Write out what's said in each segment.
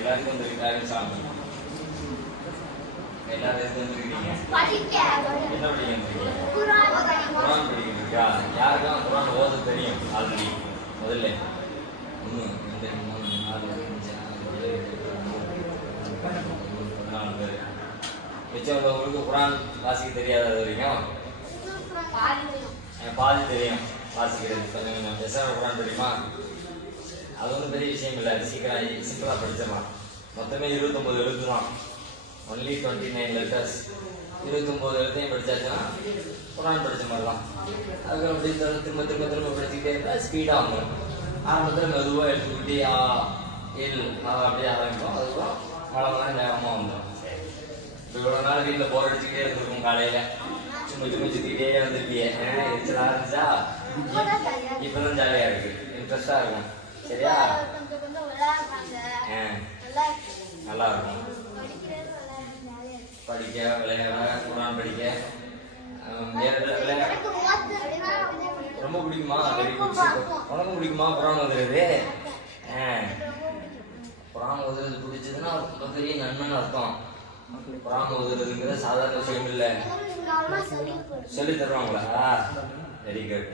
எல்லாருக்கும் வந்துருக்காரு சாமி. எல்லாரும் வந்துருக்கீங்க. என்ன படிக்கிறீங்க? குரான் படிக்கிறீங்களா? யாருக்கும் குரான் ஓத தெரியும் ஆல்ரெடி? முதல்ல 1 2 3 4 5 6 7 8 9 மிச்சம் உங்களுக்கு குரான் வாசிக்க தெரியாத வரைக்கும் பாதி தெரியும் வாசிக்கிறது. கொஞ்சம் கொஞ்சம் எஸ்ஆர் குரான் தெரியுமா? அது ஒன்றும் பெரிய விஷயம் இல்லை, சீக்கிரம் சிம்பிளாக படிச்சிடலாம். மொத்தமே 29 எழுத்து தான், ஒன்லி 29 லெட்டர்ஸ். 29 எழுத்தையும் படித்தாச்சுன்னா குரான் படித்த மாதிரி தான். அதுக்கு அப்படி திரும்ப திரும்ப திரும்ப படிச்சுக்கிட்டே இருந்தால் ஸ்பீடாக வந்துடும். ஆரம்பத்தில் மெதுவாக எடுத்துக்கிட்டே எல் அப்படியே ஆரம்பிப்போம். அதுக்கப்புறம் மழை நேரமாக வந்துடும். இப்போ இவ்வளோ நாள் வீட்டில் போர் அடிச்சுக்கிட்டே இருந்திருக்கும், காலையில் சும்மா சும்மா சுற்றிக்கிட்டே வந்துருக்கியே, எரிச்சலாக இருந்துச்சா? இப்போதான் ஜாலியாக இருக்குது, இன்ட்ரெஸ்டாக இருக்கும். சரியா? நல்லா இருக்கும் படிக்க, விளையாட, குரான் படிக்க. ரொம்ப பிடிக்குமா? உனக்கும் பிடிக்குமா குரான் ஓதுறது? குரான் ஓதுறது பிடிச்சதுன்னா ரொம்ப பெரிய நன்மைன்னு அர்த்தம். குரான் ஓதுறதுங்கிற சாதாரண விஷயம் இல்லை. சொல்லி தருவாங்களா? Very good.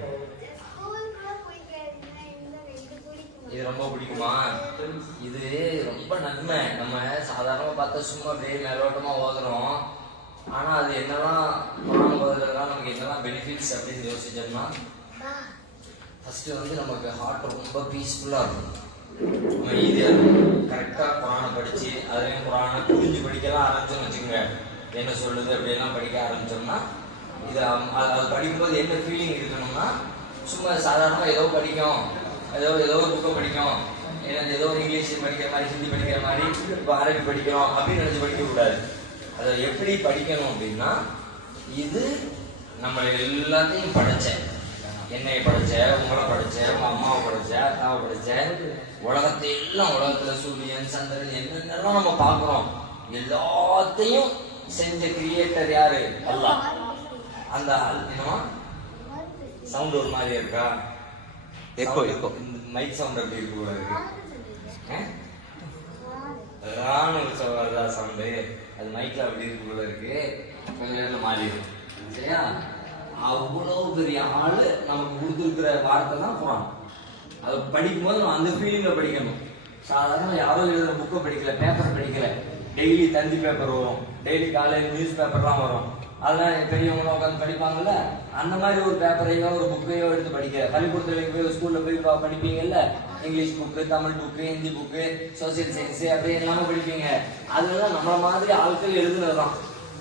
இது ரொம்ப பிடிக்குமா? இது ரொம்ப நன்மை. நம்ம சாதாரணமா பார்த்தா சும்மா அப்படியே மேலோட்டமா ஓதுறோம். ஆனா அது என்னதான் குரான் ஓதுறதுலாம் நமக்கு என்னதான் பெனிஃபிட்ஸ் அப்படின்னு யோசிச்சோம்னா, ஃபர்ஸ்ட் வந்து நமக்கு ஹார்ட் ரொம்ப பீஸ்ஃபுல்லா இருக்கும், அமைதியா இருக்கும். கரெக்டா குரானை படிச்சு அதுலயும் குரானை புரிஞ்சு படிக்கலாம் ஆரம்பிச்சோம்னு வச்சுக்கோங்க. என்ன சொல்லுது அப்படியெல்லாம் படிக்க ஆரம்பிச்சோம்னா, இது அது படிக்கும்போது என்ன ஃபீலிங் இருக்கணும்னா, சும்மா சாதாரணமா ஏதோ படிக்கும், ஏதோ ஒரு புக்கை படிக்கும், ஏதோ இங்கிலீஷ் படிக்கிற மாதிரி, ஹிந்தி படிக்கிற மாதிரி, இப்போ அரபி படிக்கிறோம் அப்படின்னு நினைச்சு படிக்கக்கூடாது. அதை எப்படி படிக்கணும் அப்படின்னா, இது நம்ம எல்லாத்தையும் படைச்சேன், என்னையை படைச்சேன், உங்களை படைச்சேன், உங்க அம்மாவை படைச்சேன், அத்தாவை படைச்சேன், உலகத்தை எல்லாம், உலகத்துல சூரியன் சந்திரன் என்னென்னலாம் நம்ம பார்க்கிறோம், எல்லாத்தையும் செஞ்ச கிரியேட்டர் யாரு? அல்லாஹ். அந்த என்னமா சவுண்ட் ஒரு மாதிரி இருக்கா? எக்கோ மைக் சவுண்ட் அப்படி இருக்கு போல இருக்கு. வருதா சவுண்டு? அது மைக்ல அப்படி இருக்கு போல இருக்கு. கொஞ்ச நேரத்துல மாறிடும். சரியா? அவ்வளவு பெரிய ஆளு நமக்கு கொடுத்துருக்கிற வார்த்தை தான் குரான். அதை படிக்கும்போது நம்ம அந்த ஃபீலிங்ல படிக்கணும். சாதாரண யாரோ எழுதுற புக்கை படிக்கல, பேப்பர் படிக்கல. டெய்லி தந்தி பேப்பர் வரும், டெய்லி காலையில் நியூஸ் பேப்பர்லாம் வரும். அதெல்லாம் பெரியவங்களும் உட்காந்து படிப்பாங்கல்ல, அந்த மாதிரி ஒரு பேப்பரையோ ஒரு புக்கையோ எடுத்து படிக்க. பள்ளிக்கூடத்துல போய் ஸ்கூல்ல போய் படிப்பீங்கல்ல, English book, Tamil book, Hindi book, social science அப்படி எல்லாமே படிப்பீங்க. அதுலாம் நம்மள மாதிரி ஆட்கள் எழுதுனதுதான்.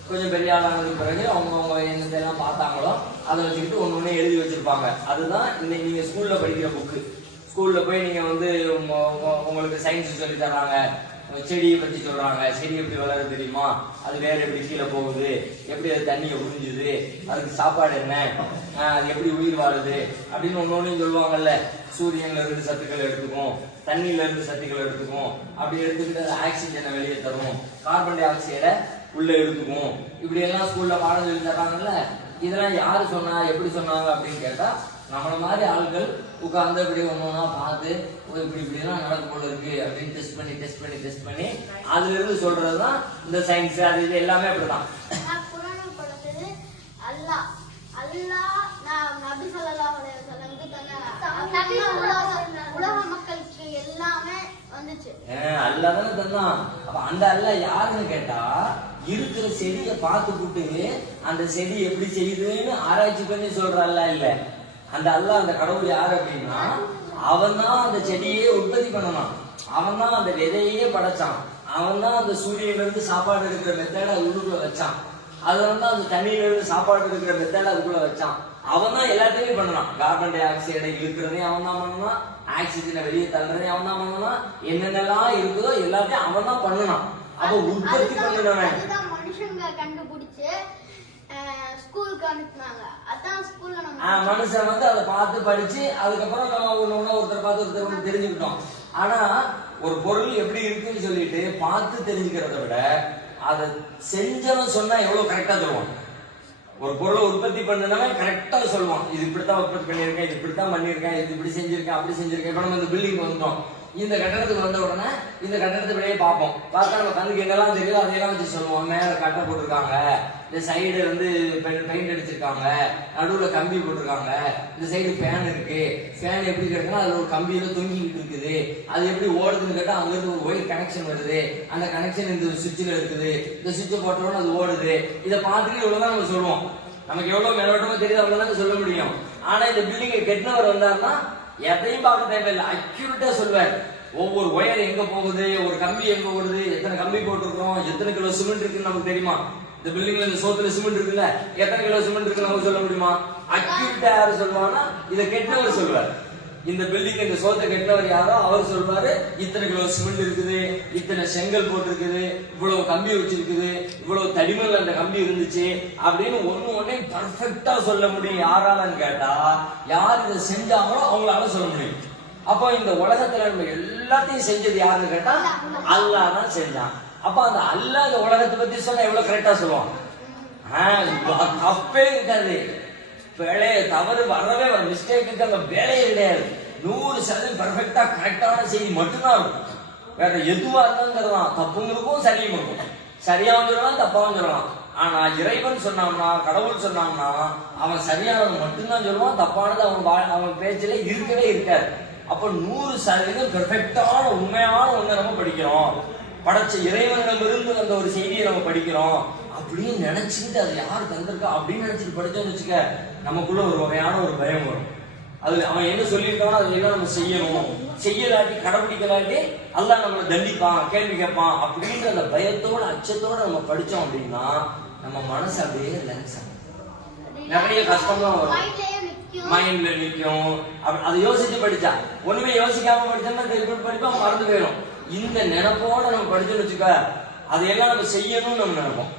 கொஞ்சம் பெரிய ஆளானதுக்கு பிறகு அவங்க என்னதெல்லாம் பார்த்தாங்களோ அதை வச்சுக்கிட்டு ஒன்று எழுதி வச்சிருப்பாங்க. அதுதான் இன்னைக்கு நீங்க ஸ்கூல்ல படிக்கிற புக்கு. ஸ்கூல்ல போய் நீங்க வந்து உங்களுக்கு சயின்ஸ் சொல்லி தராங்க, செடியை பற்றி சொல்றாங்க. செடி எப்படி வளருது தெரியுமா? அது வேற எப்படி கீழே போகுது, எப்படி அது தண்ணியை உறிஞ்சுது, அதுக்கு சாப்பாடு என்ன, அது எப்படி உயிர் வாழுது அப்படின்னு ஒன்னொன்னு சொல்லுவாங்கல்ல. சூரியன்ல இருந்து சத்துக்கள் எடுத்துக்கும், தண்ணியில இருந்து சத்துக்கள் எடுத்துக்கும், அப்படி எடுத்துக்கிட்டு ஆக்சிஜனை வெளியே தரும், கார்பன் டை ஆக்சைடை உள்ள எடுத்துக்கும். இப்படி எல்லாம் ஸ்கூல்ல பாடம் சொல்லி தர்றாங்கல்ல. இதெல்லாம் யாரு சொன்னா, எப்படி சொன்னாங்க அப்படின்னு கேட்டா, நம்மள மாதிரி ஆட்கள் உட்கார்ந்து இப்படி ஒன்னொன்னா பார்த்து இப்படி இப்படிலாம் நடக்க போல இருக்கு அப்படின்னு டெஸ்ட் பண்ணி அதுல இருந்து சொல்றதுதான் இந்த சயின்ஸ். அது இது எல்லாமே அப்படிதான். அல்லாதானே தந்தான். அப்ப அந்த அல்ல யாருன்னு கேட்டா, இருக்கிற செடியை பார்த்துக்கிட்டு அந்த செடி எப்படி செய்யுதுன்னு ஆராய்ச்சி பண்ணி சொல்ற அல்ல இல்ல. அந்த அல்லாஹ், அந்த கடவுள் யாரு அப்படின்னா, அவன் தான் அந்த செடியே உற்பத்தி பண்ணணும், அவன் தான் அந்த விதையே படைச்சான், அவன் தான் அந்த சூரியன்ல இருந்து சாப்பாடு எடுக்கிற மெத்தட உள்ளுக்குள்ள வச்சான், அது வந்து அந்த தண்ணியில இருந்து சாப்பாடு எடுக்கிற மெத்தட அதுக்குள்ள வச்சான். அவன் தான் எல்லாத்தையுமே பண்ணலாம். கார்பன் டை ஆக்சைடை இழுக்கிறதையும் அவன் தான் பண்ணலாம், ஆக்சிஜனை வெளியே தள்ளுறதையும் அவன் தான் பண்ணலாம், என்னென்னலாம் இருக்குதோ எல்லாத்தையும் அவன் தான் பண்ணலாம். அப்ப உற்பத்தி பண்ணினவன் கண்டுபிடிச்சு ஸ்கூலுக்கு அனுப்புனாங்க. அதான் ஸ்கூல்ல மனுஷன் வந்து அதை பார்த்து படிச்சு அதுக்கப்புறம் நம்ம ஒருத்தர் பார்த்து ஒருத்தர் தெரிஞ்சுக்கிட்டோம். ஆனா ஒரு பொருள் எப்படி இருக்குன்னு சொல்லிட்டு பார்த்து தெரிஞ்சுக்கிறத விட அதை செஞ்சவன் சொன்னா எவ்வளவு கரெக்டா சொல்லுவான். ஒரு பொருளை உற்பத்தி பண்ணனவன் கரெக்டா சொல்லுவான், இது இப்படித்தான் உற்பத்தி பண்ணியிருக்கேன், இது இப்படித்தான் பண்ணியிருக்கேன், இது இப்படி செஞ்சிருக்கேன், அப்படி செஞ்சிருக்கேன். இப்ப நம்ம இந்த பில்டிங் வந்துட்டோம், இந்த கட்டடத்துக்கு வந்த உடனே இந்த கட்டடத்தை வெளியே பார்ப்போம். பார்த்தா நம்ம கண்ணுக்கு என்னெல்லாம் தெரியுதோ அதையெல்லாம் வச்சு சொல்லுவோம். மேல கட்டை போட்டிருக்காங்க, இந்த சைடு வந்து பெயிண்ட் அடிச்சிருக்காங்க, நடுவுல கம்பி போட்டிருக்காங்க, இந்த சைடு ஃபேன் இருக்கு. ஃபேன் எப்படி கிடைக்குன்னா அதுல ஒரு கம்பியில தொங்கிக்கிட்டு இருக்குது. அது எப்படி ஓடுதுன்னு கேட்டா அங்க இருந்து ஒரு ஒயர் கனெக்ஷன் வருது. அந்த கனெக்ஷன் இந்த சுவிட்சில் இருக்குது. இந்த சுவிட்சை போட்டோன்னு அது ஓடுது. இதை பார்த்துட்டு இவ்வளவுதான் நம்ம சொல்லுவோம். நமக்கு எவ்வளவு மேலோட்டமா தெரியுது அவ்வளவுதான் சொல்ல முடியும். ஆனா இந்த பில்டிங்கை கெட்டினவர் வந்தாருன்னா எதையும் பார்க்க தேவையில்லை, அக்யூரேட்டா சொல்வார். ஒவ்வொரு ஒயர் எங்க போகுது, ஒரு கம்பி எங்க ஓடுது, எத்தனை கம்பி போட்டிருக்கிறோம், எத்தனை கிலோ சிமெண்ட் இருக்குன்னு நமக்கு தெரியுமா? இந்த பில்டிங்ல இந்த சோத்துல சிமெண்ட் இருக்குல்ல, எத்தனை கிலோ சிமெண்ட் இருக்குன்னு நமக்கு சொல்ல முடியுமா? அக்யூரேட்டா யாரு சொல்லுவாங்கன்னா இதை கெட்டினவர் சொல்வார். இந்த பில்டிங் இந்த சோத்தை கெட்டினவர் யாரோ அவர் சொல்வாரு, இத்தனை கிலோ சிமெண்ட் இருக்குது, இத்தனை செங்கல் போட்டிருக்குது, இவ்வளவு கம்பி வச்சிருக்குது, இவ்வளவு தடிமல் அந்த கம்பி இருந்துச்சு அப்படின்னு ஒண்ணு பர்ஃபெக்டா சொல்ல முடியும். யாராலன்னு கேட்டா யார் இதை செஞ்சாங்களோ அவங்களால சொல்ல முடியும். அப்போ இந்த உலகத்துல நம்ம எல்லாத்தையும் செஞ்சது யாருன்னு கேட்டா அல்லாஹ் தான் செஞ்சான். அப்ப அந்த அல்லாஹ் இந்த உலகத்தை பத்தி சொன்னா எவ்வளவு கரெக்டா சொல்லுவான். தப்பே இருக்காது, வேலையை தவறு வரவே வர மிஸ்டேக்கு அங்க வேலையே கிடையாது. 100% பர்ஃபெக்டா கரெக்டான செய்தி மட்டும்தான் இருக்கும். வேற எதுவா இருந்தாலும் தப்பும் இருக்கும் சரியும் இருக்கும். சரியாவும் சொல்லலாம் தப்பாவும் சொல்லலாம். ஆனா இறைவன் சொன்னான்னா கடவுள் சொன்னான்னா அவன் சரியானது மட்டும்தான் சொல்லுவான், தப்பானது அவன் பேச்சில இருக்கவே இருக்காது. அப்ப 100% பெர்ஃபெக்டான உண்மையான ஒண்ணை நம்ம படிக்கிறோம். படைச்ச இறைவனிடமிருந்து அந்த ஒரு செய்தியை நம்ம படிக்கிறோம் அப்படின்னு நினைச்சுக்கிட்டு அது யார் தந்திருக்கா அப்படின்னு நினைச்சிட்டு படிச்சோம்னு வச்சுக்க, நமக்குள்ள ஒரு வகையான ஒரு பயம் வரும். அதுல அவன் என்ன சொல்லியிருக்கானோ அது எல்லாம் நம்ம செய்யணும், செய்யலாட்டி கடைபிடிக்கலாட்டி அல்லாஹ் நம்மளை தண்டிப்பான், கேள்வி கேட்பான் அப்படின்ற அந்த பயத்தோட அச்சத்தோட நம்ம படிச்சோம் அப்படின்னா நம்ம மனசு அப்படியே ரிலாக்ஸ் ஆகும். நிறைய கஷ்டம்லாம் வரும், மைண்ட்ல நிற்கும். அதை யோசிச்சு படிச்சா ஒண்ணுமே யோசிக்காம படிச்சோம்னா படிப்பா மறந்து போயிடும். இந்த நினைப்போட நம்ம படிச்சோம்னு வச்சுக்க அதையெல்லாம் நம்ம செய்யணும்னு நம்ம நினைப்போம்.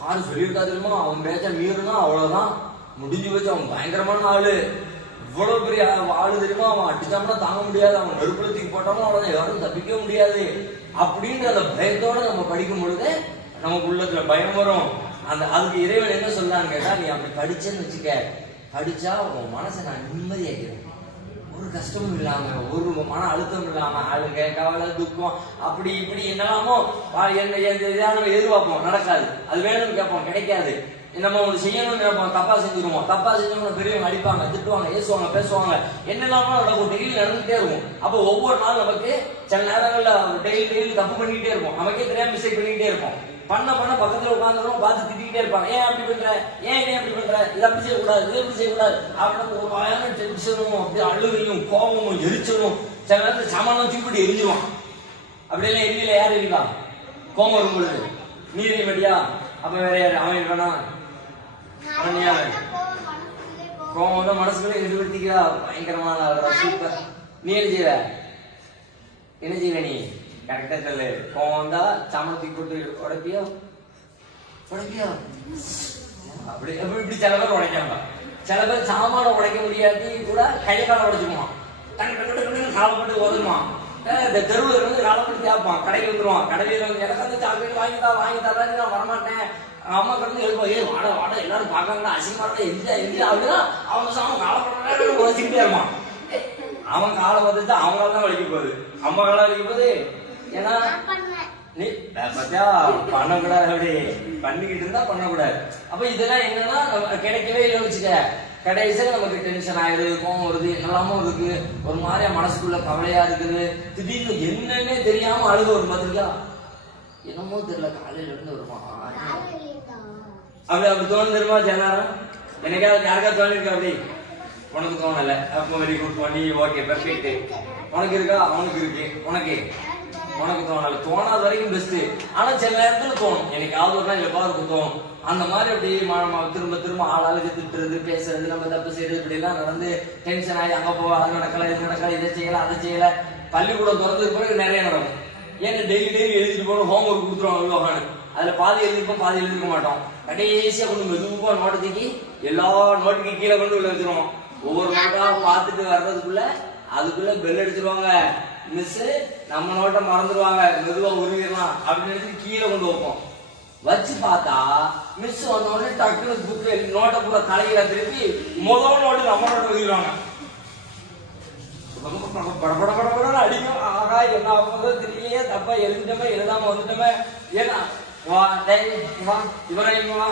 யாரு சொல்லியிருக்கா தெரியுமா, அவன் பேச்ச மீறுனா அவ்வளவுதான் முடிஞ்சு வச்சு. அவன் பயங்கரமான ஆளு, இவ்வளவு பெரிய ஆளு தெரியுமா, அவன் அடிச்சாமனா தாங்க முடியாது, அவன் நெருப்புல தூக்கி போட்டாலும் அவ்வளவுதான், யாரும் தப்பிக்க முடியாது அப்படின்ற அந்த பயத்தோட நம்ம படிக்கும் பொழுது நமக்கு உள்ளத்துல பயம் வரும். அதுக்கு இறைவன் என்ன சொல்லான்னு கேட்டா, நீ அப்படி படிச்சேன்னு வச்சுக்க, படிச்சா உன் மனசை நான் நிம்மதியாக்கிறேன். ஒரு கஷ்டமும் இல்லாம, ஒரு மன அழுத்தம் இல்லாம, அழுக கவலை துக்கம் அப்படி இப்படி என்னலாமோ நம்ம எதிர்பார்ப்போம், நடக்காது. அது வேணும்னு கேட்போம், கிடைக்காது. நம்ம ஒன்று செய்யணும்னு நினைப்போம், தப்பா செஞ்சிருவோம். தப்பா செஞ்சவங்க பெரியவங்க அடிப்பாங்க, திட்டுவாங்க, ஏசுவாங்க, பேசுவாங்க, என்னெல்லாமோ நடக்கும், டெய்லி நடந்துகிட்டே இருக்கும். அப்போ ஒவ்வொரு நாள் நமக்கு சில நேரங்கள்ல டெய்லி தப்பு பண்ணிக்கிட்டே இருப்போம், நமக்கே தெரியாம மிஸ்டேக் பண்ணிக்கிட்டே இருப்போம். பண்ண பக்கத்துல உட்காந்துரும், பார்த்து திட்டிகிட்டே இருப்பாங்க, ஏன் அப்படி பண்ற, ஏன் அப்படி பண்ற, இது அப்படி செய்யக்கூடாது, இது எப்படி செய்யக்கூடாது அப்படின்னு ஒரு வகையான டென்ஷனும் அப்படி அழுகையும் கோபமும் எரிச்சலும். சில நேரத்தில் சாமானும் தூக்கிட்டு எரிஞ்சிருவான். அப்படியெல்லாம் எரியல, யார் எரிவா? கோபம் வரும் பொழுது நீ எரிய மாட்டியா? அப்ப வேற யாரு அவன் இருக்கானா? அவன் யாரு? கோபம் தான் மனசுக்குள்ள எதிர்த்திக்கா, பயங்கரமான சூப்பர். நீ என்ன செய்வ? என்ன செய்வ நீ? கரெக்டா சொல்லு. கோவம் வந்தா சாமனத்துக்கு போட்டு உடைப்பியோ அப்படி இப்படி சில பேர் உடைக்காம, சில பேர் சாமான உடைக்க முடியாட்டி கூட கையை கால உடைச்சுக்குவான், காலப்பட்டு உதவுவான். தெருவில் இருந்து காலப்பட்டு கேட்பான், கடைக்கு வந்துருவான். கடையில் வந்து எனக்கு வந்து சாக்லேட் வாங்கி தராது, நான் வரமாட்டேன். அம்மா கிட்ட எழுப்பா, ஏ வாட எல்லாரும் பார்க்காங்கன்னா அசிங்கமா எந்த அப்படின்னா அவங்க சாமம் காலப்பட்டு உழைச்சிக்கிட்டே இருப்பான். அவன் காலம் வந்துட்டு அவங்களால தான் வலிக்க போகுது, அம்மா காலம் வலிக்க போகுது. ஏன்னா நீ பத்தியா பண்ணக்கூடாது, அப்படி பண்ணிக்கிட்டு இருந்தா பண்ணக்கூடாது. அப்ப இதெல்லாம் என்னன்னா கிடைக்கவே யோசிச்சுக்க, கடைசியில நமக்கு டென்ஷன் ஆயிடுது, கோவம் வருது, என்னெல்லாமோ இருக்கு, ஒரு மாதிரியா மனசுக்குள்ள கவலையா இருக்குது. திடீர்னு என்னன்னே தெரியாம அழுக ஒரு மாதிரியா என்னமோ தெரியல, காலையில இருந்து வருமா அப்படி தோணு தெரியுமா? ஜனாரம் என்னைக்காவது யாருக்காவது தோணிருக்கா? அப்படி உனக்கு தோணல, அப்போ வெரி குட் பண்ணி, ஓகே பெர்ஃபெக்ட். உனக்கு இருக்கா? அவனுக்கு இருக்கு. உனக்கு தோணல, தோணாத வரைக்கும் பெஸ்ட். ஆனா சில நேரத்துல தோணும், என்னைக்காவது ஒரு நாள் எவ்வாறு தோணும். அந்த மாதிரி அப்படியே திரும்ப ஆளாளுக்கு திட்டுறது, பேசுறது, நம்ம தப்பு செய்யறது, இப்படி எல்லாம் நடந்து டென்ஷன் ஆகி அங்க போவா, அது நடக்கல, இது நடக்கல, இதை செய்யல, அதை செய்யல. பள்ளிக்கூடம் திறந்ததுக்கு பிறகு நிறைய நடக்கும். ஏன்னா டெய்லி எழுதிட்டு போகணும், ஹோம் ஒர்க் கொடுத்துருவாங்க. அதுல பாதி எழுதிருப்போம், பாதி எழுதிருக்க மாட்டோம். கடைசியா கொண்டு மெதுவா நோட்டு தூக்கி எல்லா நோட்டுக்கு கீழே கொண்டு உள்ள வச்சிருவோம். ஒவ்வொரு நோட்டா பார்த்துட்டு வர்றதுக்குள்ள அதுக்குள்ள பெல் அடிச்சிருவாங்க. மிஸ் நம்ம நோட்டை மறந்துடுவாங்க, மெதுவா உருவிடலாம் அப்படின்னு நினைச்சு கீழே கொண்டு வைப்போம். வச்சு பார்த்தா மிஸ் வந்த உடனே டக்குனு புக்கு நோட்டை பூரா தலையில திருப்பி முதல் நோட்டு நம்ம நோட்டை எழுதிடுவாங்க. படபட அடிக்கும். ஆகா என்ன ஆகும்போது தெரியலையே, தப்பா எழுதிட்டோமே, எழுதாம வந்துட்டோமே. ஏன்னா வா டேய் வா இவரையும் வா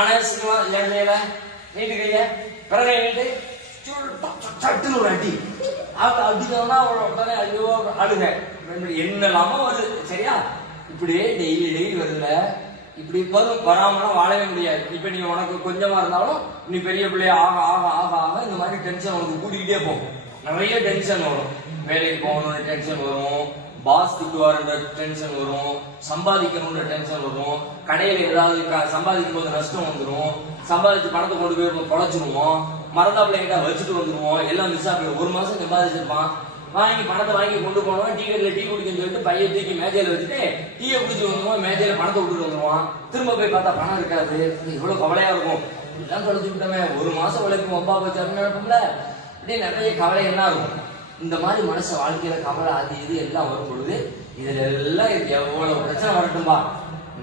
அனசுக்கு வா இல்லையில நீட்டு கைய பிறகு நீட்டு சட்டுன்னு ஒரு அடி அடிச்சோம்னா உடனே ஐயோ அழுக என்னெல்லாமோ வருது. சரியா? இப்படியே டெய்லி டெய்லி வருதுல, இப்படி வரும். வராமலாம் வாழவே முடியாது. இப்ப நீ உனக்கு கொஞ்சமா இருந்தாலும் நீ பெரிய பிள்ளைய ஆக ஆக ஆக ஆக இந்த மாதிரி டென்ஷன் உனக்கு கூட்டிக்கிட்டே போகும். நிறைய டென்ஷன் வரும். வேலைக்கு போகணும்னு டென்ஷன் வரும், பாஸ் திட்டுவாருன்ற டென்ஷன் வரும், சம்பாதிக்கணும்ன்ற டென்ஷன் வரும், கடையில ஏதாவது சம்பாதிக்கும் போது நஷ்டம் வந்துடும், சம்பாதிச்சு பணத்தை கொண்டு போய் பொழைச்சிருவோம், மறந்தாப்புல கிட்ட வச்சுட்டு வந்துருவோம், எல்லாம் மிஸ் ஆகிடும். ஒரு மாசம் சம்பாதிச்சிருப்பான், வாங்கி பணத்தை வாங்கி கொண்டு போனோம், டீ கடையில டீ குடிக்கணும்னு சொல்லிட்டு பைய தூக்கி மேஜையில வச்சுட்டு டீயை குடிச்சு வந்துருவோம், மேஜையில பணத்தை விட்டுட்டு வந்துருவான். திரும்ப போய் பார்த்தா பணம் இருக்காது. இவ்வளவு கவலையா இருக்கும். இதெல்லாம் தொலைச்சு விட்டோமே, ஒரு மாசம் உழைக்கும் அப்பா போச்சாருன்னு நினைப்போம்ல. இப்படி நிறைய கவலை என்ன இருக்கும். இந்த மாதிரி மனச வாழ்க்கையில கவலை அது இது எல்லாம் வரும் பொழுது இதுல எல்லாம் எவ்வளவு பிரச்சனை வரட்டும்பா,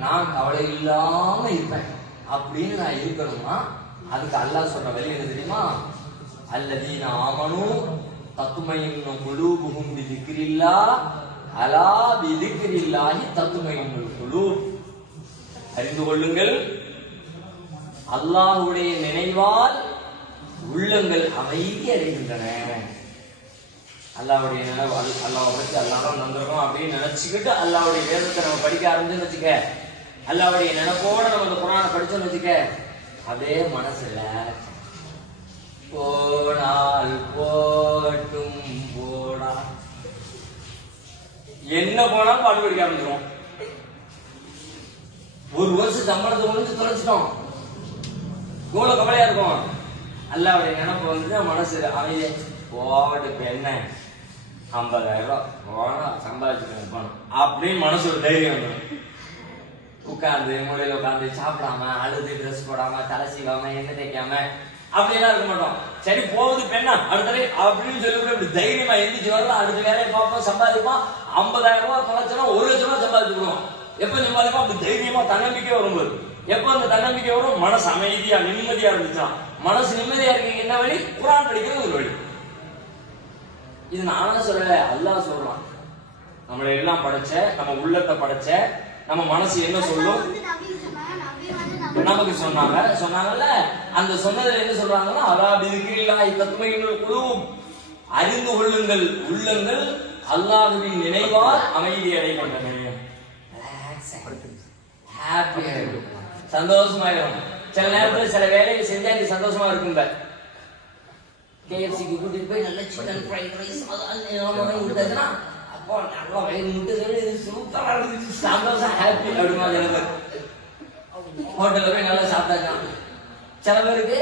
நான் கவலை இல்லாம இருப்பேன் அப்படின்னு நான் இருக்கணும்னா அதுக்கு அல்லாஹ் சொல்ற வழி என்ன தெரியுமா? அல்லதீன ஆமனு தத்துமையின்னு குலூபுஹும் பிதிக்ரில்லாஹ் அலா பிதிக்ரில்லாஹி தத்துமையின்னுல் குலூப். அறிந்து கொள்ளுங்கள், அல்லாஹ்வுடைய நினைவால் உள்ளங்கள் அமைதி அடைகின்றன. அல்லாஹ்வுடைய நினைவு, அல்லாஹ்வை பற்றி அல்லாஹ் நந்திருக்கோம் அப்படின்னு நினைச்சுக்கிட்டு அல்லாஹ்வுடைய வேதத்தை நம்ம படிக்க ஆரம்பிச்சுன்னு வச்சுக்க, அல்லாஹ்வுடைய நினைப்போட நம்ம இந்த குர்ஆனை படிச்சோன்னு வச்சுக்க, அதே மனசுல போனால் போட்டும் போடா என்ன போனாலும் பாட்டு படிக்க ஆரம்பிச்சிடும். ஒரு வருஷம் சம்பளத்தை முடிஞ்சு தொலைச்சிட்டோம், இவ்வளவு கவலையா இருக்கும். அல்லாஹ்வுடைய நினைப்பு வந்து மனசு அமைதி போட்டு இப்ப என்ன 50,000 ரூபாய் போனா சம்பாதிச்சுக்கணும் போனோம் அப்படின்னு மனசு ஒரு தைரியம் வந்துடும். உட்காந்து மூலையில உட்காந்து சாப்பிடாம அழுது ட்ரெஸ் போடாம தலை சீவாம எண்ணெய் தேய்க்காம அப்படியெல்லாம் இருக்க மாட்டோம். சரி போகுது பெண்ணா அடுத்த அப்படின்னு சொல்லிவிட்டு இப்படி தைரியமா எந்திரிச்சு வரலாம், அடுத்த வேலையை பார்ப்போம், சம்பாதிப்போம். 50,000 ரூபாய் தொலைச்சோன்னா 1,00,000 ரூபாய் சம்பாதிச்சுக்கணும். எப்ப சம்பாதிப்போம்? அப்படி தைரியமா தன்னம்பிக்கை வரும்போது. எப்ப அந்த தன்னம்பிக்கை வரும்? மனசு அமைதியா நிம்மதியா இருந்துச்சுன்னா. மனசு நிம்மதியா இருக்கு என்ன வழி? குர்ஆன் படிக்கிறது ஒரு வழி. இது நானா சொல்லல, அல்லாஹ் சொல்றான். நம்மளை எல்லாம் படைச்ச, நம்ம உள்ளத்தை படைச்ச, நம்ம மனசு என்ன சொல்லும் நமக்கு சொன்னாங்கல்ல. அந்த சொன்னதுல என்ன சொல்றாங்கன்னா அலா பிதிக்ரில்லாஹி தத்மையின்னுல் குலூப். அறிந்து கொள்ளுங்கள், உள்ளங்கள் அல்லாஹ்வின் நினைவால் அமைதி அடைகின்றன. ஹாப்பியா இருக்கும், சந்தோஷமா இருக்கும். சில நேரத்தில் சில வேலையை செஞ்சா நீ சந்தோஷமா இருக்கும்ப. KFCக்கு கூட்டிட்டு போய் நல்ல சிக்கன் ஃப்ரைட் ரைஸ் கொடுத்தாச்சுன்னா அப்போ நல்லா வயிறு முட்டை சூப்பரா இருந்துச்சு, சந்தோஷம் ஹாப்பி அப்படிமா. சில பேர் ஹோட்டல்ல போய் நல்லா சாப்பிட்டாங்க. சில பேருக்கு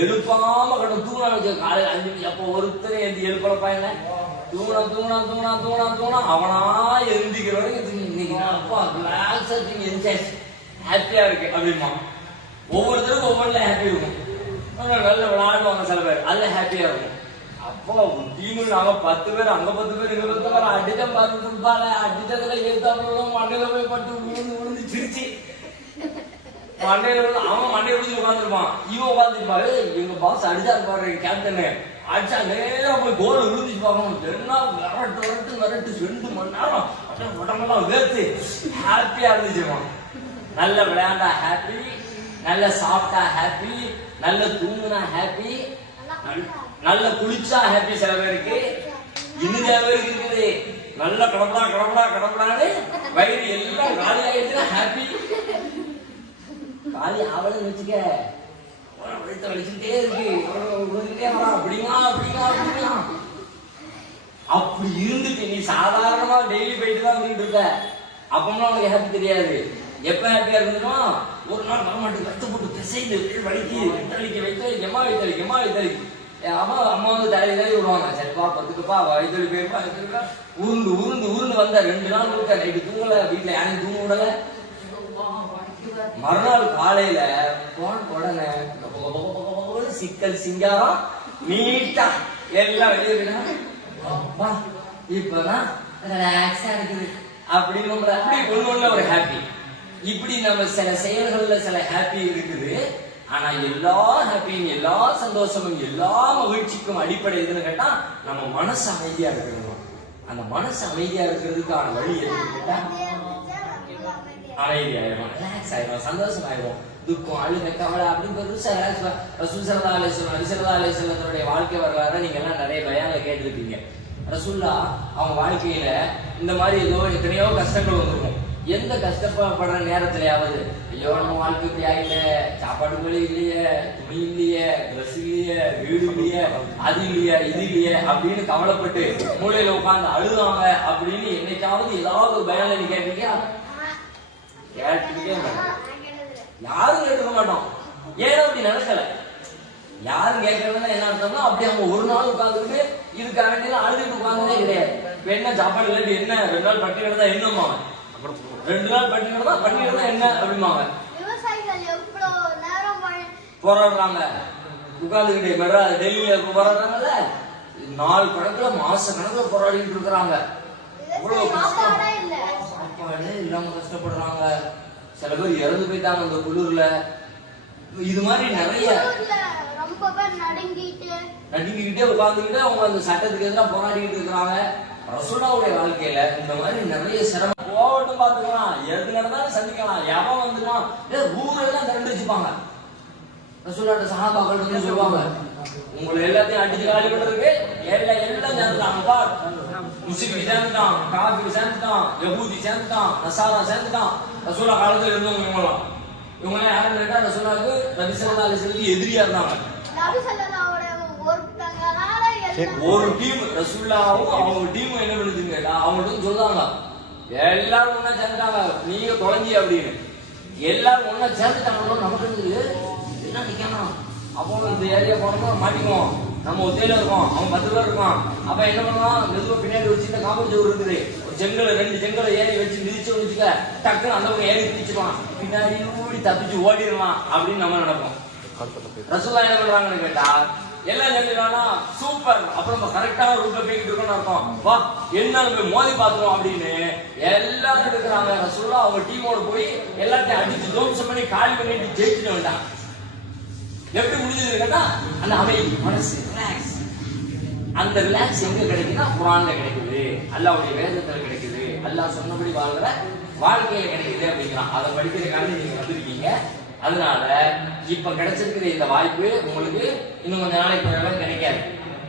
எழுப்பாம கடந்து தூணா வச்சு காலையில் 5 மணி அப்போ ஒருத்தர் எழுதி எழுப்பலப்பா என்ன தூணா அவனா எழுந்திக்கிற வரைக்கும் இன்னைக்கு அப்பா ரிலாக்ஸா தூங்கி என்ஜாய் ஹாப்பியா இருக்கு அப்படிமா. ஒவ்வொருத்தருக்கும் ஒவ்வொன்றுல ஹாப்பி இருக்கும். நல்ல விளையாடுவாங்க சில பேர், அதுல ஹாப்பியா இருக்கும். அப்போ டீமு நாங்க 10 பேர், அங்க 10 பேர், இங்க 10 பேர் அடிச்ச பார்த்து கொடுப்பாங்க. அடிச்சதுல ஏத்தாப்புல மண்டையில போய் பட்டு விழுந்து சிரிச்சு மண்டையில அவன் மண்டையை விழுந்து உட்காந்துருப்பான், இவன் உட்காந்துருப்பாரு. எங்க பாஸ் அடிச்சா பாரு கேப்டனு அடிச்சா நேரம் போய் கோல் விழுந்துச்சு பார்க்கணும். என்ன விரட்டு 2 மணி நேரம் அப்படியே உடம்பெல்லாம் வேர்த்து ஹாப்பியா இருந்துச்சுமா. நல்ல விளையாண்டா ஹாப்பி, நல்ல சாப்பிட்டா ஹாப்பி, நல்ல தூங்குனா ஹாப்பி, நல்ல குளிச்சா ஹாப்பி. சில பேருக்கு இன்னும் பேருக்கு இருக்குது நல்ல கடப்படான்னு வயிறு எல்லாம் காலி ஆயிடுச்சுன்னா ஹாப்பி. காலி ஆவலன்னு வச்சுக்க வயிற்று வலிச்சுட்டே இருக்கு, அப்படிங்களா அப்படி இருந்துட்டு நீ சாதாரணமா டெய்லி போயிட்டு தான் வந்துட்டு இருக்க. அப்பமா உனக்கு ஹாப்பி தெரியாது. எப்ப ஹாப்பியா இருந்துச்சுன்னா ஒரு நாள் வரமாட்டு வைத்து போட்டு பிசைந்து வலிக்கு வைத்தளிக்க எம்மா வைத்தளிக்கு அம்மா வந்து தலையை விடுவாங்க. சரிப்பா பத்துக்குப்பா வைத்தளி போயிருப்பா உருண்டு வந்த 2 நாள் இருக்க. நைட்டு தூங்கல, வீட்டுல யாரையும் தூங்க விடல. மறுநாள் காலையில உடனே சிக்கல் சிங்காரம் நீட்டா எல்லாம் வெளியே இப்பதான் ரிலாக்ஸா இருக்குது அப்படின்னு அப்படி ஒண்ணு ஒரு ஹாப்பி. இப்படி நம்ம சில செயல்கள்ல சில ஹாப்பி இருக்குது, ஆனா எல்லா ஹாப்பியும், எல்லா சந்தோஷமும், எல்லா மகிழ்ச்சிக்கும் அடிப்படை எதுன்னு கேட்டா நம்ம மனசு அமைதியா இருக்கணும். அந்த மனசு அமைதியா இருக்கிறதுக்கான வழி எதுன்னு கேட்டா அமைதியாயிரும், ரிலாக்ஸ் ஆயிரும், சந்தோஷம் ஆயிரும். துக்கம், அழுகை, கவலை அப்படிங்கிறது ரசூல் ஸல்லல்லாஹு அலைஹி வஸல்லம், நபி ஸல்லல்லாஹு அலைஹி வஸல்லத்துடைய வாழ்க்கை வரலாறு நீங்க எல்லாம் நிறைய பயான்ல கேட்டிருப்பீங்க. ரசூல்லா அவங்க வாழ்க்கையில இந்த மாதிரி ஏதோ எத்தனையோ கஷ்டங்கள் வந்திருக்கும். எந்த கஷ்டப்படுற நேரத்திலேயாவது ஐயோ நம்ம வாழ்க்கை இப்படி ஆயில, சாப்பாடு மொழி இல்லையே, துணி இல்லையே, ட்ரெஸ் இல்லையே, வீடு இல்லையே, அது இல்லையே, இது இல்லையே அப்படின்னு கவலைப்பட்டு மூலையில உட்கார்ந்து அழுதாங்க அப்படின்னு என்னைக்காவது ஏதாவது ஒரு பயான்ல நீ கேட்டீங்க? கேட்டுக்கிட்டே யாரும் கேட்க மாட்டோம். ஏன்னா அப்படி நடக்கல. யாரும் கேட்கறதுன்னா என்ன அர்த்தம்னா அப்படி அவங்க ஒரு நாள் உட்காந்துட்டு இதுக்காக வேண்டியெல்லாம் அழுதுட்டு உட்கார்ந்ததே கிடையாது. இப்ப என்ன சாப்பாடு இல்லாட்டி என்ன 2 நாள் பட்டி கிடந்தா என்னம்மாங்க, 2 நாள் பட்டி கிடந்தா என்ன அப்படிமாங்க. விவசாயிகள் எவ்வளவு நேரம் போராடுறாங்க உட்காந்துக்கிட்டு. மெட்ராஸ் டெல்லியில போராடுறாங்கல்ல, நாள் கணக்குல மாச கணக்குல போராடிட்டு இருக்கிறாங்க. அவ்வளவு சாப்பாடே இல்ல, சாப்பாடே இல்லாம கஷ்டப்படுறாங்க. சில பேர் இறந்து போயிட்டாங்க அந்த குளிர்ல. இது மாதிரி நிறைய ரொம்ப பேர் நடுங்கிக்கிட்டே உட்கார்ந்துக்கிட்டு அவங்க அந்த சட்டத்துக்கு எதிராக போராடிக்கிட்டு இருக்கிறாங்க. ரசூலுல்லாஹ்வுடைய வாழ்க்கையில இந்த மாதிரி நிறைய சிரமம் போகட்டும், பாத்துக்கலாம், எது நடந்தாலும் சந்திக்கலாம். எவன் வந்துட்டான் ஊரெல்லாம் திரண்டு வச்சுப்பாங்க. ரசூலுல்லாஹ்வுடைய சஹாபாக்கள் வந்து சொல்லுவாங்க, உங்களை எல்லாத்தையும் அடிச்சு காலி பண்றதுக்கு எல்லாம் சேர்ந்துட்டாங்கப்பா. முஸ்லிம் சேர்ந்துட்டான், காஃபிர் சேர்ந்துட்டான், யஹூதி சேர்ந்துட்டான், நசாரா சேர்ந்துட்டான். ரசூலுல்லாஹ் காலத்துல இருந்தவங்க இவங்களே யாரும் கேட்டா ரசூலுல்லாஹ்வுக்கு நபி ஸல்லல்லாஹு அலைஹி வஸல்லம் எதிரியா இருந்தாங்க. நபி ஸல்லல்லாஹு அலைஹி வஸல்லம் ஒரு டீம் ரசூலுல்லாஹ்வும் அவங்க டீம் என்ன பண்ணுதுன்னு கேட்டா அவங்கள்ட்ட சொல்றாங்க, எல்லாரும் ஒண்ணா சேர்ந்துட்டாங்க, நீங்க தொலைஞ்சி அப்படின்னு. எல்லாரும் ஒண்ணா சேர்ந்துட்டாங்களோ நமக்கு என்ன நிக்கணும். அப்போ இந்த ஏரியா போனோம்னா மாட்டிக்குவோம், நம்ம ஒத்தையில இருக்கோம், அவன் 10 பேர் இருக்கான். அப்ப என்ன பண்ணுவான், மெதுவா பின்னாடி வச்சு இந்த காம்பவுண்ட் சுவர் இருக்குது, ஒரு செங்கலை 2 செங்கலை ஏறி வச்சு மிதிச்சு வச்சுக்க, டக்குன்னு அந்த ஏறி பிடிச்சிருவான், பின்னாடி ஓடி தப்பிச்சு ஓடிடலாம் அப்படின்னு நம்ம நினைப்போம். ரசூலுல்லாஹ் என்ன பண்றாங்கன்னு கேட்டா எல்லாம் சொல்லிடுவானா சூப்பர், அப்புறம் நம்ம கரெக்டான ரூட்ல போய்கிட்டு இருக்கோம்னு அர்த்தம். வா என்ன போய் மோதி பாத்துறோம் அப்படின்னு எல்லாரும் இருக்கிறாங்க. ரசூலுல்லாஹ் அவங்க டீமோட போய் எல்லாத்தையும் அடிச்சு தோம்சம் பண்ணி காலி பண்ணிட்டு ஜெயிச்சுட்டு வேண்டாம். எப்படி முடிஞ்சது கேட்டா அந்த அமைதி, மனசு ரிலாக்ஸ். அந்த ரிலாக்ஸ் எங்க கிடைக்குன்னா குர்ஆன்ல கிடைக்குது, அல்லாஹ்வுடைய வேதத்துல கிடைக்குது, அல்லாஹ் சொன்னபடி வாழ்ற வாழ்க்கையில கிடைக்குது அப்படிங்கிறான். அதை படிக்கிறதுக்காக நீங்க வந்திருக்கீங்க. அதனால இப்ப கிடைச்சிருக்கிற இந்த வாய்ப்பு உங்களுக்கு இன்னும் கொஞ்ச நாளைக்கு கிடைக்காது.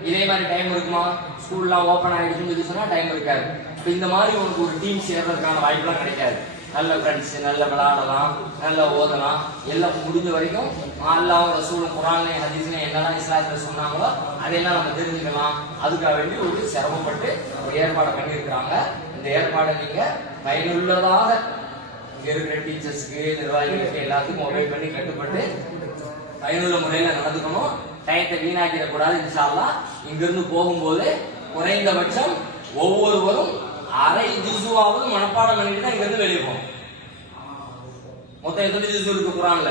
இதே மாதிரி டைம் இருக்குமா? ஸ்கூல்லாம் ஓப்பன் ஆயிடுச்சுன்னு சொன்னா டைம் இருக்காது. இப்ப இந்த மாதிரி உங்களுக்கு ஒரு டீம் சேர்றதுக்கான வாய்ப்புலாம் கிடைக்காது. நல்ல ஃப்ரெண்ட்ஸ், நல்ல விளையாடலாம், நல்லா ஓதலாம், எல்லாம் முடிஞ்ச வரைக்கும் அல்லாஹ் ரசூல் குர்ஆன் ஹதீஸ்ல என்னெல்லாம் இஸ்லாத்துல சொன்னாங்களோ அதையெல்லாம் நம்ம தெரிஞ்சுக்கலாம். அதுக்காக வேண்டி ஒரு சிரமப்பட்டு ஒரு ஏற்பாடை பண்ணியிருக்கிறாங்க. இந்த ஏற்பாடை நீங்க பயனுள்ளதாக இங்க இருக்கிற டீச்சர்ஸ்க்கு, நிர்வாகிகளுக்கு எல்லாத்துக்கும் மொபைல் பண்ணி கட்டுப்பட்டு பயனுள்ள முறையில நடந்துக்கணும். டயத்தை வீணாக்கிடக்கூடாது. இன்ஷா அல்லாஹ் இங்கிருந்து போகும்போது குறைந்தபட்சம் ஒவ்வொருவரும் அரை ஜுஸுவாவது மனப்பாடம் பண்ணிட்டு தான் இங்கிருந்து வெளியே போகும். மொத்தம் எத்தனை ஜுஸு இருக்கு குர்ஆன்ல?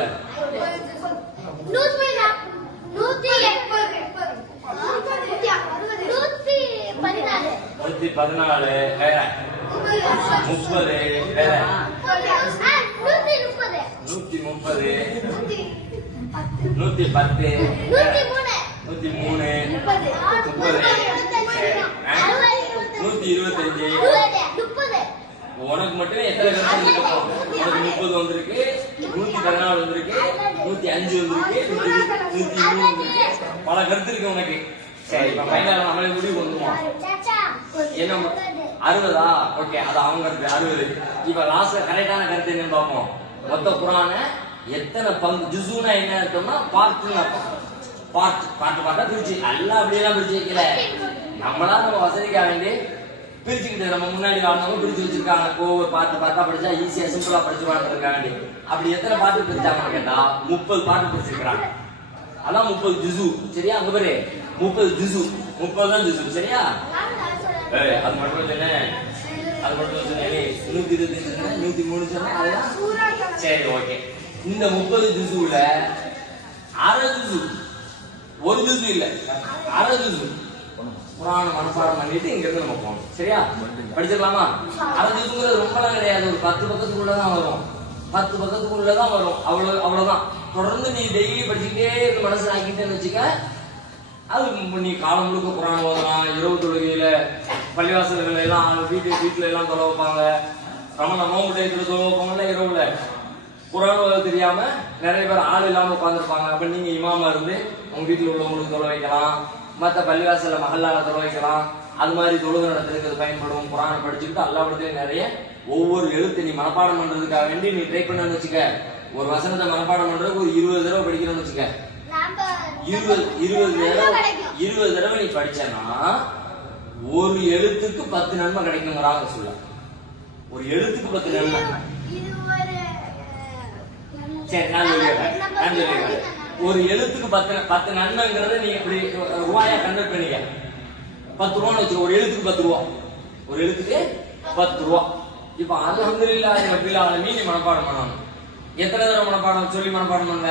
114 வேற 30 வேற 130 110 125 உனக்கு மட்டும் எத்தனை கருத்து இருக்கு? உனக்கு 30 வந்திருக்கு, 114 வந்திருக்கு, 105 வந்திருக்கு, 103 வந்திருக்கு. பல கருத்து இருக்கு உனக்கு. சரி, இப்ப ஃபைனல் நம்மளே முடிவு வந்துருவோம். என்ன 60? ஓகே, அது அவங்க இருக்கு 60. இப்ப லாஸ்ட் கரெக்டான கருத்து என்னன்னு பார்ப்போம். மொத்த குர்ஆன எத்தனை பங்கு, ஜுஸுனா என்ன அர்த்தம்னா பார்ட்னு அர்த்தம். பார்ட்டா பிரிச்சு எல்லாம் அப்படியெல்லாம் பிரிச்சு வைக்கல. நம்மளா நம்ம வசதிக்காக வேண்டி பிரிச்சுக்கிட்டு நம்ம முன்னாடி வாழ்ந்தவங்க பிரிச்சு வச்சிருக்காங்க. ஒவ்வொரு பார்ட்டா படிச்சா ஈஸியா சிம்பிளா படிச்சுவாங்க. அப்படி எத்தனை பாட்டு பிரிச்சாங்கன்னு கேட்டா 30 பாட்டு பிரிச்சிருக்காங்க. அதான் 30 ஜுஸு. சரியா? அங்க பாரு 30 ஜுஸு, 30 தான் ஜுஸு. சரியா? அது மட்டும் சொன்னேன், அது மட்டும் சொன்னேன். 125 சொன்னேன், 103 சொன்னேன். அதுதான் சரி. ஓகே, இந்த 30 ஜுஸுல அரை ஜுஸு, ஒரு ஜுஸு இல்ல, அரை ஜுஸு குர்ஆன் மனப்பாடம் பண்ணிட்டு இங்க இருந்து நம்ம போகணும். சரியா? படிச்சிடலாமா? அரை ஜுஸுங்கிறது ரொம்பலாம் கிடையாது, ஒரு 10 பக்கத்துக்குள்ளதான் வரும். 10 பக்கத்துக்குள்ளதான் வரும். அவ்வளவுதான். தொடர்ந்து நீ டெய்லி படிச்சுக்கிட்டே இருந்து மனசுல ஆக்கிட்டேன்னு வச்சுக்க, அது நீ காலம் முழுக்க குரான் ஓதலாம். இரவு தொழுகையில பள்ளிவாசல்கள் எல்லாம் வீட்டுல எல்லாம் தொலை வைப்பாங்க. நோம்பு டயத்துல தொலை வைப்பாங்கல்ல, இரவுல குரான் ஓத தெரியாம நிறைய பேர் ஆள் இல்லாம உட்காந்துருப்பாங்க. அப்ப நீங்க இமாமா இருந்து உங்க வீட்டுல உள்ளவங்களுக்கு தொலை வைக்கலாம், மற்ற பள்ளிவாசல்ல மஹல்லால தொலை வைக்கலாம். அது மாதிரி தொழுகை நடத்துறதுக்கு அது பயன்படும். குரானை படிச்சுக்கிட்டு அல்லாஹ்விடத்துல நிறைய ஒவ்வொரு எழுத்து நீ மனப்பாடம் பண்றதுக்காக வேண்டி நீ ட்ரை பண்ணன்னு வச்சுக்க. ஒரு வசனத்தை மனப்பாடம் பண்றதுக்கு ஒரு 20 தடவை படிக்கணும்னு வச்சுக்க. 20 தடவை நீ படிச்சனா ஒரு எழுத்துக்கு 10 நன்மை கிடைக்குங்கிறாங்க சொல்ல. ஒரு எழுத்துக்கு 10 நன்மை. சரி, நான் சொல்லிடுறேன். ஒரு எழுத்துக்கு 10 நன்மைங்கிறத நீ இப்படி ரூபாயா கன்வெர்ட் பண்ணிக்க. 10 ரூபான்னு வச்சுக்கோ. ஒரு எழுத்துக்கு 10 ரூபா. ஒரு எழுத்துக்கு 10 ரூபா. இப்ப அல்ஹம்துலில்லாஹி ரப்பில் ஆலமீன் நீ மனப்பாடம் பண்ணணும். எத்தனை தடவை மனப்பாடம் சொல்லி மனப்பாடம் பண்ண?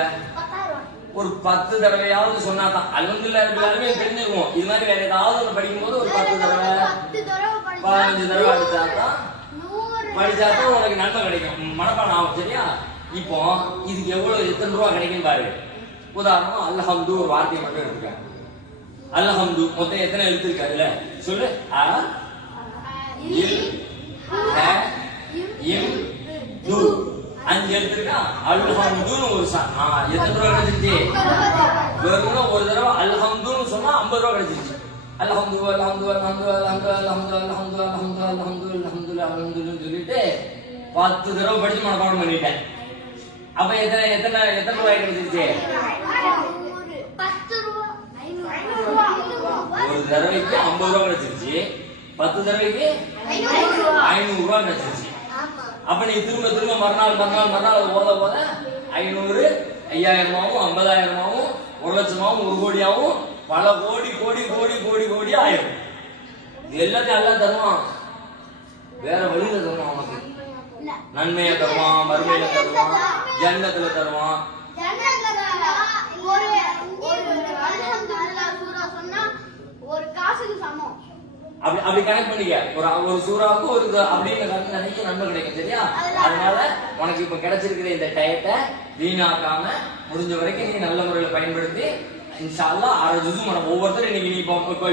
ஒரு 10 தடவையாவது சொன்னாதான் அல்ஹம்துலில்லாஹி ரப்பில் ஆலமீன் தெரிஞ்சுக்குவோம். இது மாதிரி வேற ஏதாவது ஒன்று படிக்கும்போது ஒரு 10 தடவை 15 தடவை படிச்சாதான் உனக்கு நன்மை கிடைக்கும், மனப்பாடம் ஆகும். சரியா? இப்போ இதுக்கு எவ்வளவு எத்தனை ரூபா கிடைக்கும் பாரு. உதாரணம் அல்ஹம்து ஒரு வார்த்தையை மட்டும் எடுத்துக்க. அல்ஹம்து மொத்தம் எத்தனை எழுத்து இருக்கு அதுல சொல்லு. அ இல் ஹ இம் து 5 எழுத்து இருக்கா? அல்ஹம்துன்னு ஒரு எத்தனை ரூபா கிடைச்சிருச்சு? வெறும் ஒரு தடவை அல்ஹம்துன்னு சொன்னா 50 ரூபா கிடைச்சிருச்சு. அல்ஹம்து அல்ஹம்து அல்ஹம்து அல்ஹம்து அல்ஹம்து அல்ஹம்து அல்ஹம்து அல்ஹம்து அல்ஹம்து அல்ஹம்துன்னு சொல்லிட்டு 10 தடவை படிச்சு மனப்பாடம் பண்ணிட்டேன். அப்ப எத்தனை எத்தனை எத்தனை ரூபாய் கிடைச்சிருச்சு? ஒரு தடவைக்கு 50 ரூபாய் கிடைச்சிருச்சு. 10 தடவைக்கு 500 ரூபாய் கிடைச்சிருச்சு. அப்ப நீ திரும்ப திரும்ப மறுநாள் ஓத 500 5000 50,000 1 லட்சமாவும் 1 கோடியாவும் பல கோடி கோடி கோடி கோடி கோடி ஆயிரும். எல்லாத்தையும் எல்லாம் தருவான். வேற வழியில தருவான். உனக்கு நன்மையை தருவான், மறுமையில தருவான், ஜன்னத்துல தருவான். அப்படி கனெக்ட் பண்ணிக்க. ஒரு சூறாவுக்கு ஒரு அப்படின்னு நிறைய நன்மை கிடைக்கும். சரியா? அதனால உனக்கு இப்ப கிடைச்சிருக்கிற இந்த டயத்தை வீணாக்காம முடிஞ்ச வரைக்கும் நீ நல்ல முறையில பயன்படுத்தி இன்ஷா அல்லாஹ் 6 ஜுஸு ஒவ்வொருத்தரும் இன்னைக்கு நீ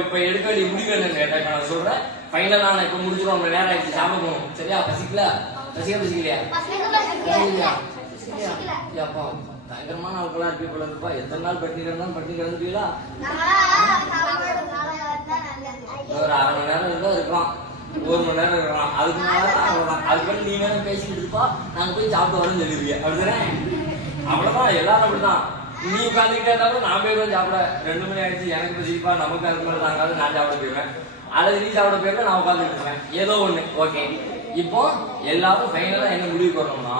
இப்ப எடுக்க வேண்டிய முடிவு என்னன்னு கேட்டா நான் சொல்றேன். ஃபைனலா நான் இப்ப முடிச்சிடும். நேரம் ஆயிடுச்சு, சாப்பிடணும். சரியா? பசிக்கலையா? அப்பா பயங்கரமான ஆட்களா இருக்கு போல இருப்பா. எத்தனை நாள் பட்டி கிடந்துட்டீங்களா? ஒரு 1/2 மணி நேரம் இருந்தா இருக்கலாம், 1 மணி நேரம் இருக்கலாம். அதுக்கு மேல அவ்வளவுதான். அதுக்கு நீ நேரம் பேசிக்கிட்டு இருப்பா, நாங்க போய் சாப்பிட்டு வரோம்னு சொல்லிடுவீங்க. அப்படிதானே? அவ்வளவுதான். எல்லாரும் அப்படிதான். நீ உட்காந்துக்கிட்டே இருந்தாலும் நான் போயிடுவேன் சாப்பிட. 2 மணி ஆயிடுச்சு, எனக்கு பசிப்பா, நமக்கு அதுக்கு மேல தாங்காது, நான் சாப்பிட போயிடுவேன். அல்லது நீ சாப்பிட போயிருந்தா நான் உட்காந்துட்டு இருப்பேன். ஏதோ ஒண்ணு. ஓகே, இப்போ எல்லாரும் ஃபைனலா என்ன முடிவு பண்ணணும்னா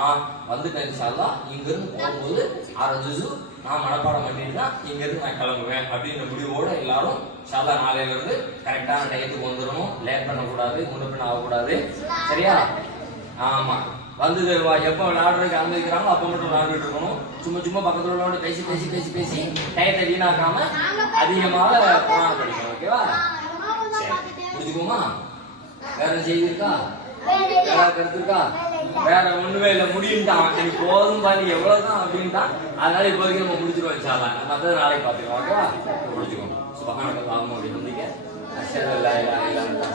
வந்துட்டேன் இன்ஷா அல்லாஹ். இங்க இருந்து போகும்போது 6 ஜுஸு நான் மனப்பாடம் பண்ணிட்டு இங்க இருந்து நான் கிளம்புவேன் அப்படின்ற முடிவோட எல்லாரும் இன்ஷா அல்லாஹ் நாளையில இருந்து கரெக்டான டயத்துக்கு வந்துடணும். லேட் பண்ணக்கூடாது, முன்னப்பின் ஆகக்கூடாது. சரியா? ஆமா. வந்து எப்போ விளையாடுறதுக்கு அனுமதிக்கிறாங்களோ அப்ப மட்டும் விளையாண்டுட்டு இருக்கணும். சும்மா பக்கத்துல உள்ளவங்க பேசி பேசி பேசி பேசி டயத்தை வீணாக்காம அதிகமாக குர்ஆன் படிக்கணும். ஓகேவா? சரி, புரிஞ்சுக்கோமா? வேற செய்தி இருக்கா? வேற கருத்து இருக்கா? வேற ஒண்ணுமே இல்ல, முடியும்ட்டான். நீ போதும் பாரு, எவ்வளவுதான் அப்படின்ட்டான். அதனால இப்போதைக்கு நம்ம முடிச்சிருவோம் இன்ஷா அல்லாஹ். மற்றது நாளைக்கு பாத்துக்கலாம். ஓகேவா? முடிச்சுக்கோங்க. சுப்ஹானல்லாஹி வ பிஹம்திஹி அஷ்ஹது அல்லா இலாஹா இல்லா அன்த